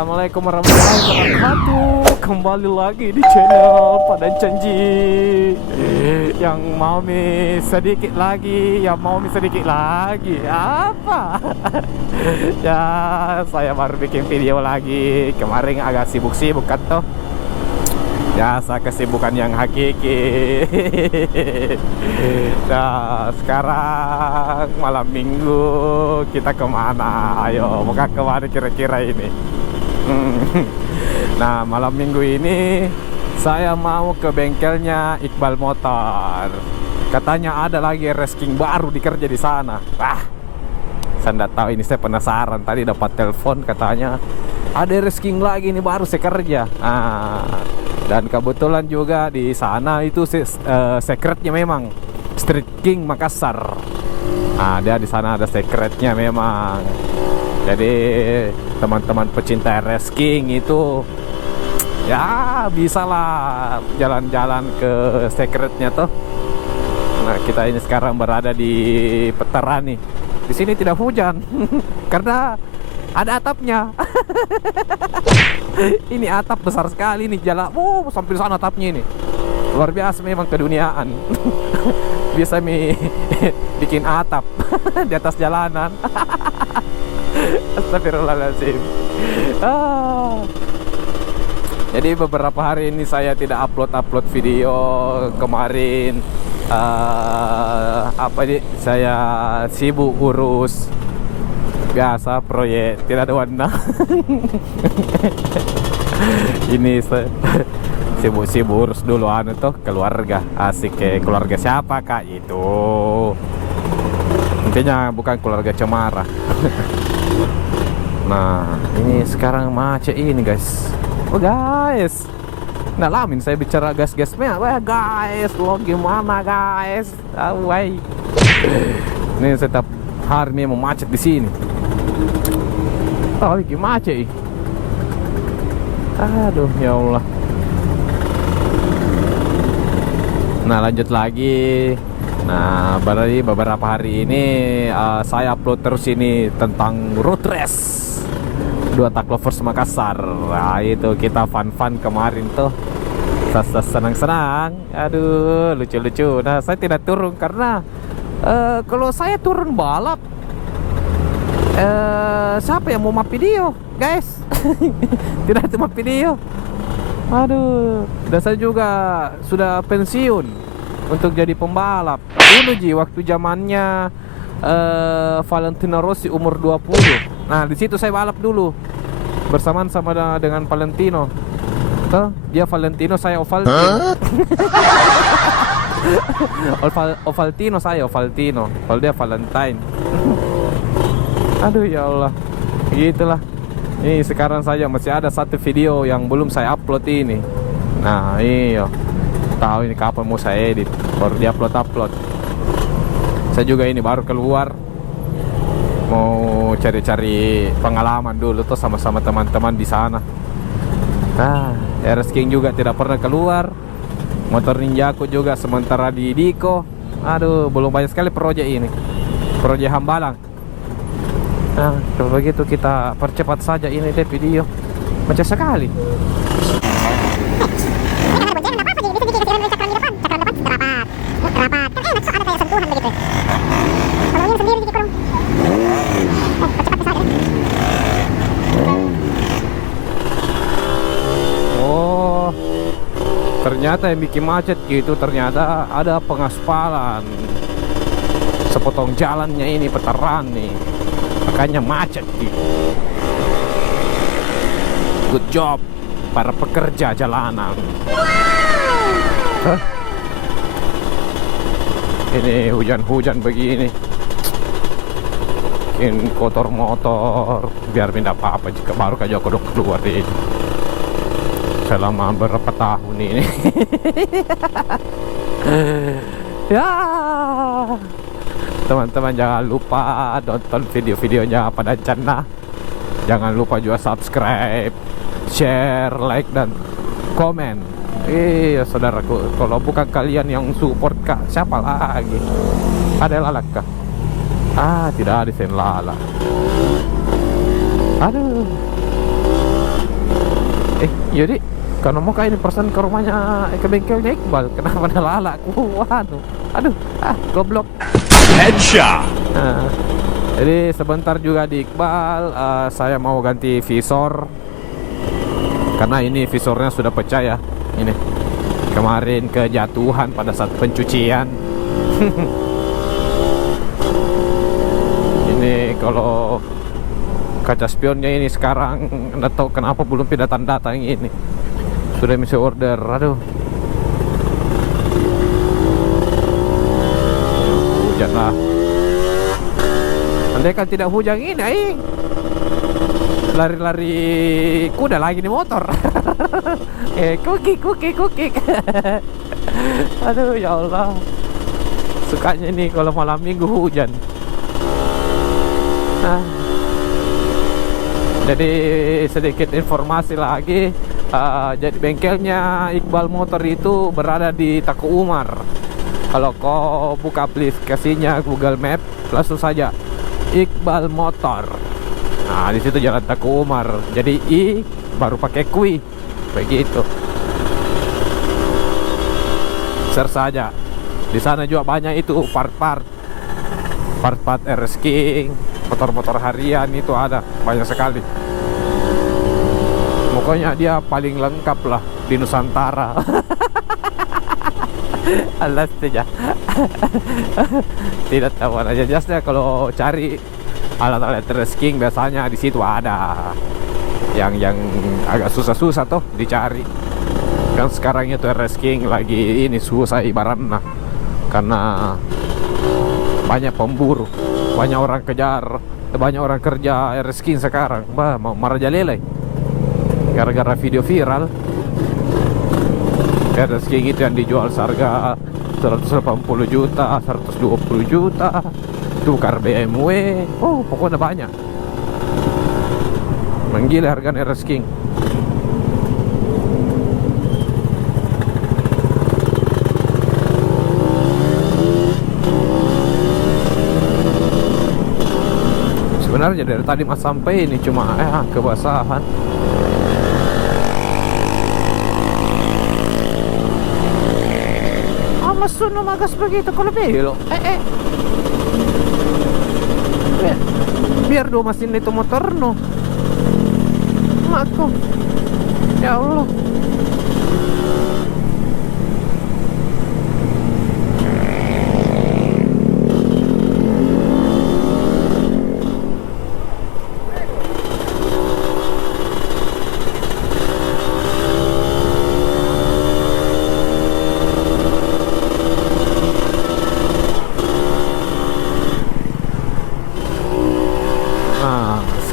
Assalamualaikum warahmatullahi wabarakatuh. Kembali lagi di channel Padang Janji. Yang mau sedikit lagi, apa? Ya, saya baru bikin video lagi. Kemarin agak sibuk-sibuk kan toh. Biasa kesibukan yang hakiki. Nah, sekarang malam minggu kita kemana? Ayo, mau kemana kira-kira ini? Nah, malam minggu ini saya mau ke bengkelnya Iqbal Motor. Katanya ada lagi RS King baru dikerja di sana. Saya nggak tahu, ini saya penasaran. Tadi dapat telepon katanya ada RS King lagi nih baru saya kerja. Dan kebetulan juga di sana itu secretnya memang Street King Makassar. Dia di sana ada secretnya memang. Jadi teman-teman pecinta RS King itu ya bisa lah jalan-jalan ke secretnya tuh. Nah, kita ini sekarang berada di Petara nih. Di sini tidak hujan karena ada atapnya. Ini atap besar sekali nih, jalan sampai sana atapnya ini. Luar biasa memang keduniaan. Bisa bikin atap di atas jalanan. Astagfirullahaladzim. Jadi beberapa hari ini saya tidak upload video. Kemarin saya sibuk urus biasa proyek, tidak ada warna. Ini sibuk-sibuk urus dulu tuh keluarga. Asik keluarga siapa kak itu? Intinya bukan keluarga cemara. Nah, ini sekarang macet ini guys. Guys, nah lamin saya bicara gas-gas guys, lo gimana guys? Ini setiap hari memang macet di sini. Gimana macet? Aduh ya Allah. Nah, lanjut lagi. Nah, berarti beberapa hari ini saya upload terus ini tentang road race 2 Tak Lovers Makassar. Nah, itu kita fun-fun kemarin tuh. Senang-senang. Aduh, lucu-lucu. Nah, saya tidak turun karena kalau saya turun balap, siapa yang mau map video, guys? Tidak cuma video. Aduh, dan saya juga sudah pensiun untuk jadi pembalap. Dulu waktu zamannya Valentino Rossi umur 20. Nah, di situ saya balap dulu bersamaan sama dengan Valentino. Dia Valentino, saya Ovaltino. Ovaltino. Kalau dia Valentine. Aduh ya Allah. Gitulah. Ini sekarang saja masih ada satu video yang belum saya upload ini. Nah, iya. Tahu ini kapan mau saya edit, baru di upload. Saya juga ini baru keluar, mau cari-cari pengalaman dulu tuh sama-sama teman-teman di sana. Nah, RS King juga tidak pernah keluar. Motor Ninjaku juga sementara di Diko. Aduh, belum banyak sekali proyek ini. Proyek Hambalang. Nah, kalau begitu kita percepat saja ini deh video. Macet sekali. Oh, ternyata yang bikin macet gitu, ternyata ada pengaspalan sepotong jalannya ini, Petaran nih, makanya macet gitu. Good job para pekerja jalanan. Ini hujan-hujan begini, bikin kotor motor. Biar tidak apa-apa jika baru aja aku udah keluar ini selama berapa tahun ini. Ya, teman-teman jangan lupa nonton video-videonya Padang Cana. Jangan lupa juga subscribe, share, like, dan komen. Iya saudaraku, kalau bukan kalian yang support kak, siapa lagi? Ada Lala kah? Tidak ada sen Lala. Aduh. Jadi kalau mau kayak ini persen ke rumahnya, ke bengkelnya Iqbal, kenapa ada lala aku? Waduh, aduh, goblok. Headshot. Nah, jadi sebentar juga di Iqbal, saya mau ganti visor karena ini visornya sudah pecah ya. Ini kemarin kejatuhan pada saat pencucian. Ini kalau kaca spionnya ini sekarang nggak tahu kenapa belum datang ini. Sudah mesti order. Aduh. Hujan lah. Andai kan tidak hujan ini, lari-lari kuda lagi di motor. Kuki. Aduh ya Allah. Sukanya nih kalau malam minggu hujan. Jadi sedikit informasi lagi, jadi bengkelnya Iqbal Motor itu berada di Teku Umar. Kalau kau buka aplikasinya Google Map, langsung saja Iqbal Motor. Nah, di situ jalan Teku Umar. Jadi I baru pakai kui, begitu. Search saja. Di sana juga banyak itu part-part RS King, motor-motor harian itu ada banyak sekali. Pokoknya dia paling lengkap lah di Nusantara. Alas saja. Tidak tahu aja jasnya. Kalau cari alat-alat RS King biasanya di situ ada. Yang agak susah-susah tuh dicari. Kan sekarang itu RS King lagi ini susah ibaratnya karena banyak pemburu, banyak orang kejar, banyak orang kerja RS King sekarang. Mau merajalela gara-gara video viral. RS King itu yang dijual seharga 180 juta, 120 juta, tukar BMW. Oh, pokoknya banyak. Menggila harga RS King. Sebenarnya dari tadi mas sampai ini cuma kebasahan. Mas suno magas begitu kalau belok. Biar dua mesin itu motor no. Mako. Ya Allah.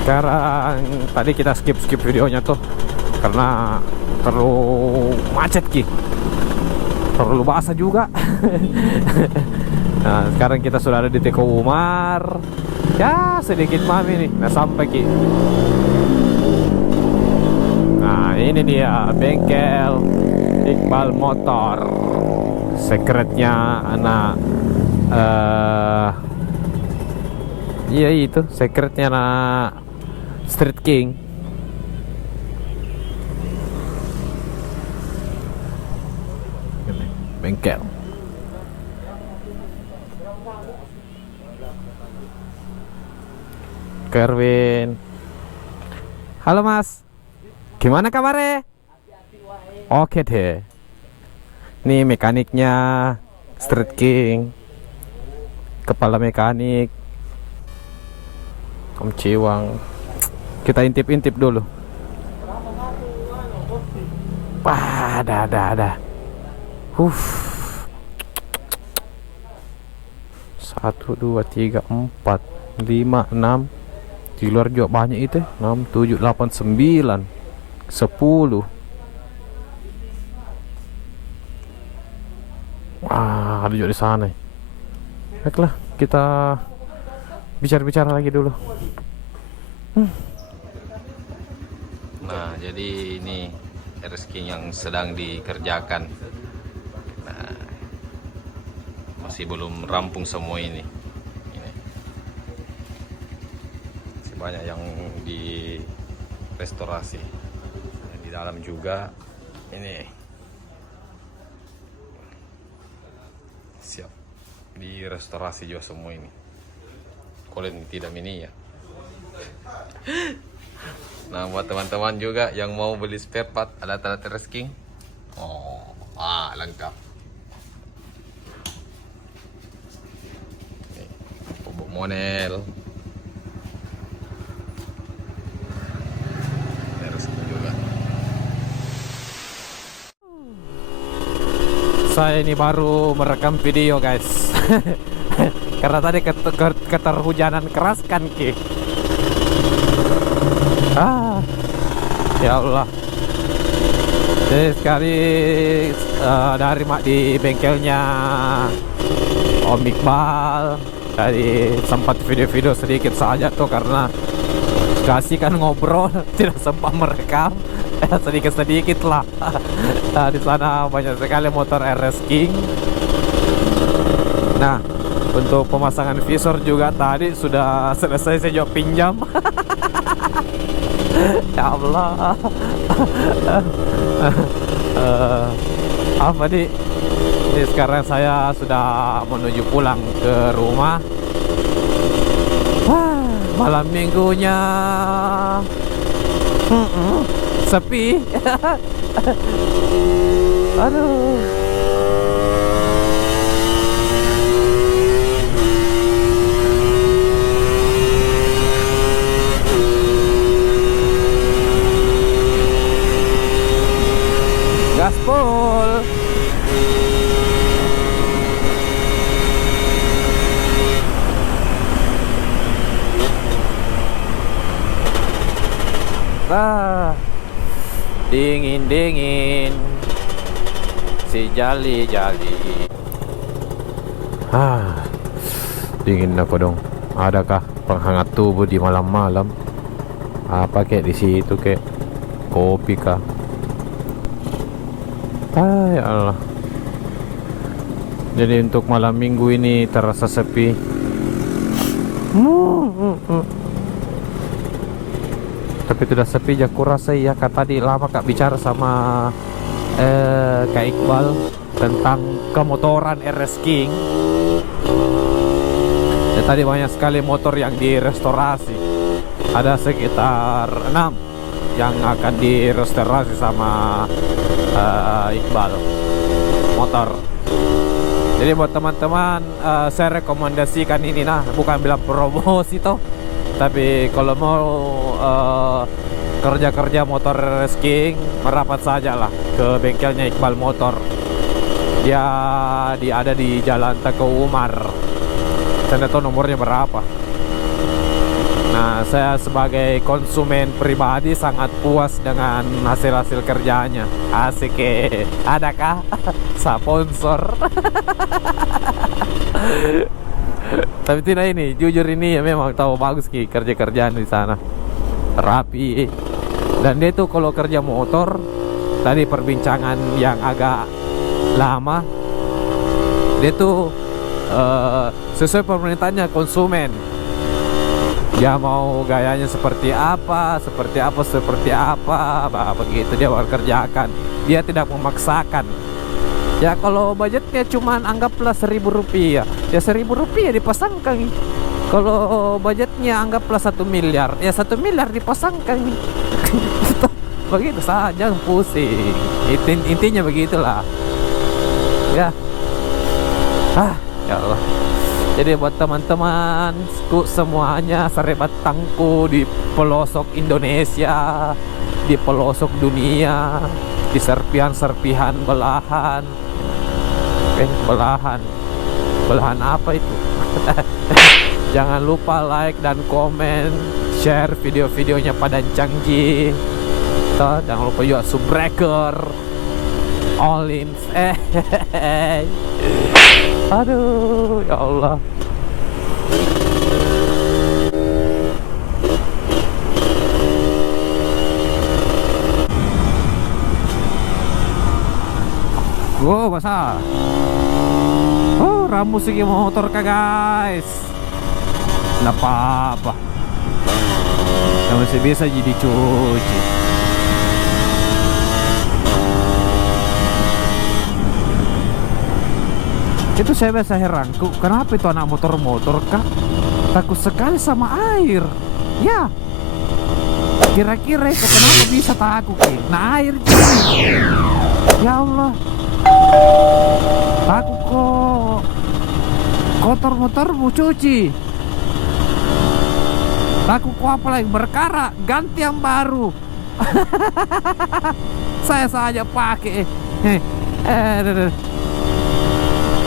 Sekarang tadi kita skip videonya tuh karena terlalu macet terlalu basah juga. Nah, sekarang kita sudah ada di Teku Umar. Ya sedikit mami nih, nah sampai Nah ini dia bengkel Iqbal Motor. Secretnya anak iya itu secretnya anak Street King. Bengkel. Kerwin. Halo Mas. Gimana kabarnya? Oke deh. Nih mekaniknya Street King. Kepala mekanik Om Ciwang. Kita intip-intip dulu. Wah, ada. 1, 2, 3, 4, 5, 6. Di luar juga banyak itu. 6, 7, 8, 9, 10. Wah, ada juga di sana. Baiklah, kita bicara lagi dulu. Nah, jadi ini RS King yang sedang dikerjakan. Nah, masih belum rampung semua ini. Masih banyak yang di restorasi. Yang di dalam juga. Ini siap di restorasi juga semua ini. Kalau ini tidak mini ya. Nah, buat teman-teman juga yang mau beli spare part alat-alat resking, lengkap. Nih, bubuk monel. Saya ini baru merekam video guys. Karena tadi keterhujanan keras kan Ki. Ya Allah. Jadi sekali di bengkelnya Om Iqbal tadi sempat video-video sedikit saja tuh karena kasih kan ngobrol tidak sempat merekam. Sedikit-sedikit lah. Nah, di sana banyak sekali motor RS King. Nah, untuk pemasangan visor juga tadi sudah selesai saya juga pinjam. Ya Allah. Apa nih? Ini sekarang saya sudah menuju pulang ke rumah. Malam minggunya sepi. Aduh. Gaspol. Dingin si jali-jali. Dingin apa dong? Adakah penghangat tubuh di malam-malam? Apa kayak di situ kayak kopi kah? Ya Allah. Jadi untuk malam minggu ini terasa sepi. Tapi tidak sepi ya kurasa ya. Kak tadi lama Kak bicara sama Kak Iqbal tentang kemotoran RS King. Ya, tadi banyak sekali motor yang direstorasi. Ada sekitar 6 yang akan direstorasi sama Iqbal motor. Jadi buat teman-teman saya rekomendasikan ini, bukan bilang promosi toh, tapi kalau mau kerja-kerja motor resking merapat saja lah ke bengkelnya Iqbal Motor. Dia ada di Jalan Teguh Umar. Saya tidak tahu nomornya berapa. Nah, saya sebagai konsumen pribadi sangat puas dengan hasil-hasil kerjanya. Asik ya. Adakah sponsor? Tapi tidak, ini jujur ini ya memang tahu bagus Ki kerja-kerjaan di sana. Rapi. Dan dia tuh kalau kerja motor, tadi perbincangan yang agak lama, dia tuh sesuai permintaannya konsumen. Dia mau gayanya seperti apa, begitu dia kerjakan. Dia tidak memaksakan. Ya kalau budgetnya cuman anggaplah Rp1.000, ya Rp1.000 dipasangkan. Kalau budgetnya anggaplah 1 miliar, ya 1 miliar dipasangkan. Begitu saja, jangan pusing. Intinya begitulah. Ya. Ya Allah. Jadi buat teman-teman semuanya, sahabat tangku di pelosok Indonesia, di pelosok dunia, di serpihan-serpihan belahan. Belahan apa itu? Jangan lupa like dan komen, share video-videonya pada Cangji. Jangan lupa juga subbreaker, all in. Aduh, ya Allah. Wow, basah. Ramu segi motor kah guys? Nggak apa-apa. Yang masih bisa jadi cuci. Itu saya biasa heran, kenapa itu anak motor-motor kah takut sekali sama air? Ya, kira-kira itu kenapa bisa takut nah air jadi. Ya Allah, takut kok kotor motormu cuci. Takut kok apa lagi berkara, ganti yang baru. Saya saja pakai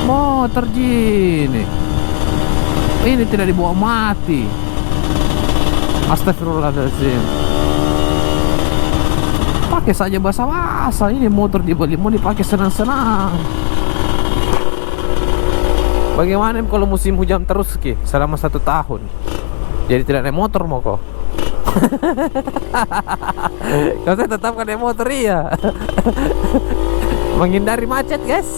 motor gini. Ini tidak dibawa mati. Astagfirullahaladzim. Pakai saja basa-basa. Ini motor dibeli mau dipakai senang-senang. Bagaimana kalau musim hujan terus selama 1 tahun? Jadi tidak naik motor mau kok. Kalau saya tetap kan naik motor iya. Menghindari macet guys.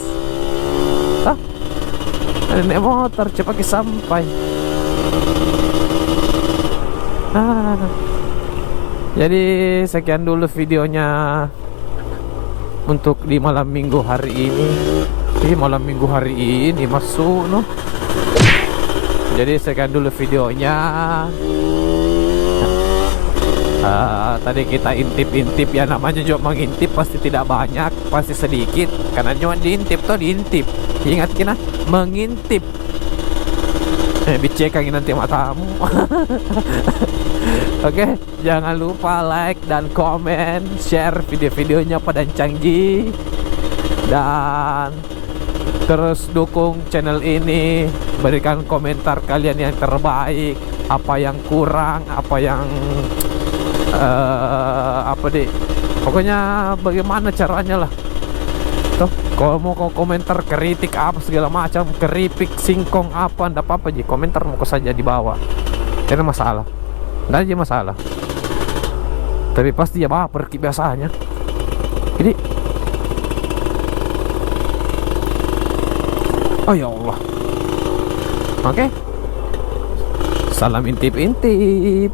Naik motor cepat sampai. Nah. Jadi sekian dulu videonya untuk di malam minggu hari ini. Malam minggu hari ini masuk no. Jadi sekian dulu videonya. Tadi kita intip-intip ya, namanya juga mengintip pasti tidak banyak, pasti sedikit karena cuma diintip toh diintip. Ingat kena mengintip. Dicekangin nanti matamu. Oke, jangan lupa like dan komen, share video-videonya pada Cangji, dan terus dukung channel ini. Berikan komentar kalian yang terbaik, apa yang kurang, apa yang pokoknya bagaimana caranya lah. Tuh, kalau mau komentar, kritik apa segala macam, keripik, singkong apa, ndak apa-apa ji, komentar mau saja di bawah. Tidak masalah. Nggak aja masalah. Tapi pasti ya baper biasanya. Jadi oh ya Allah. Oke. Salam intip-intip.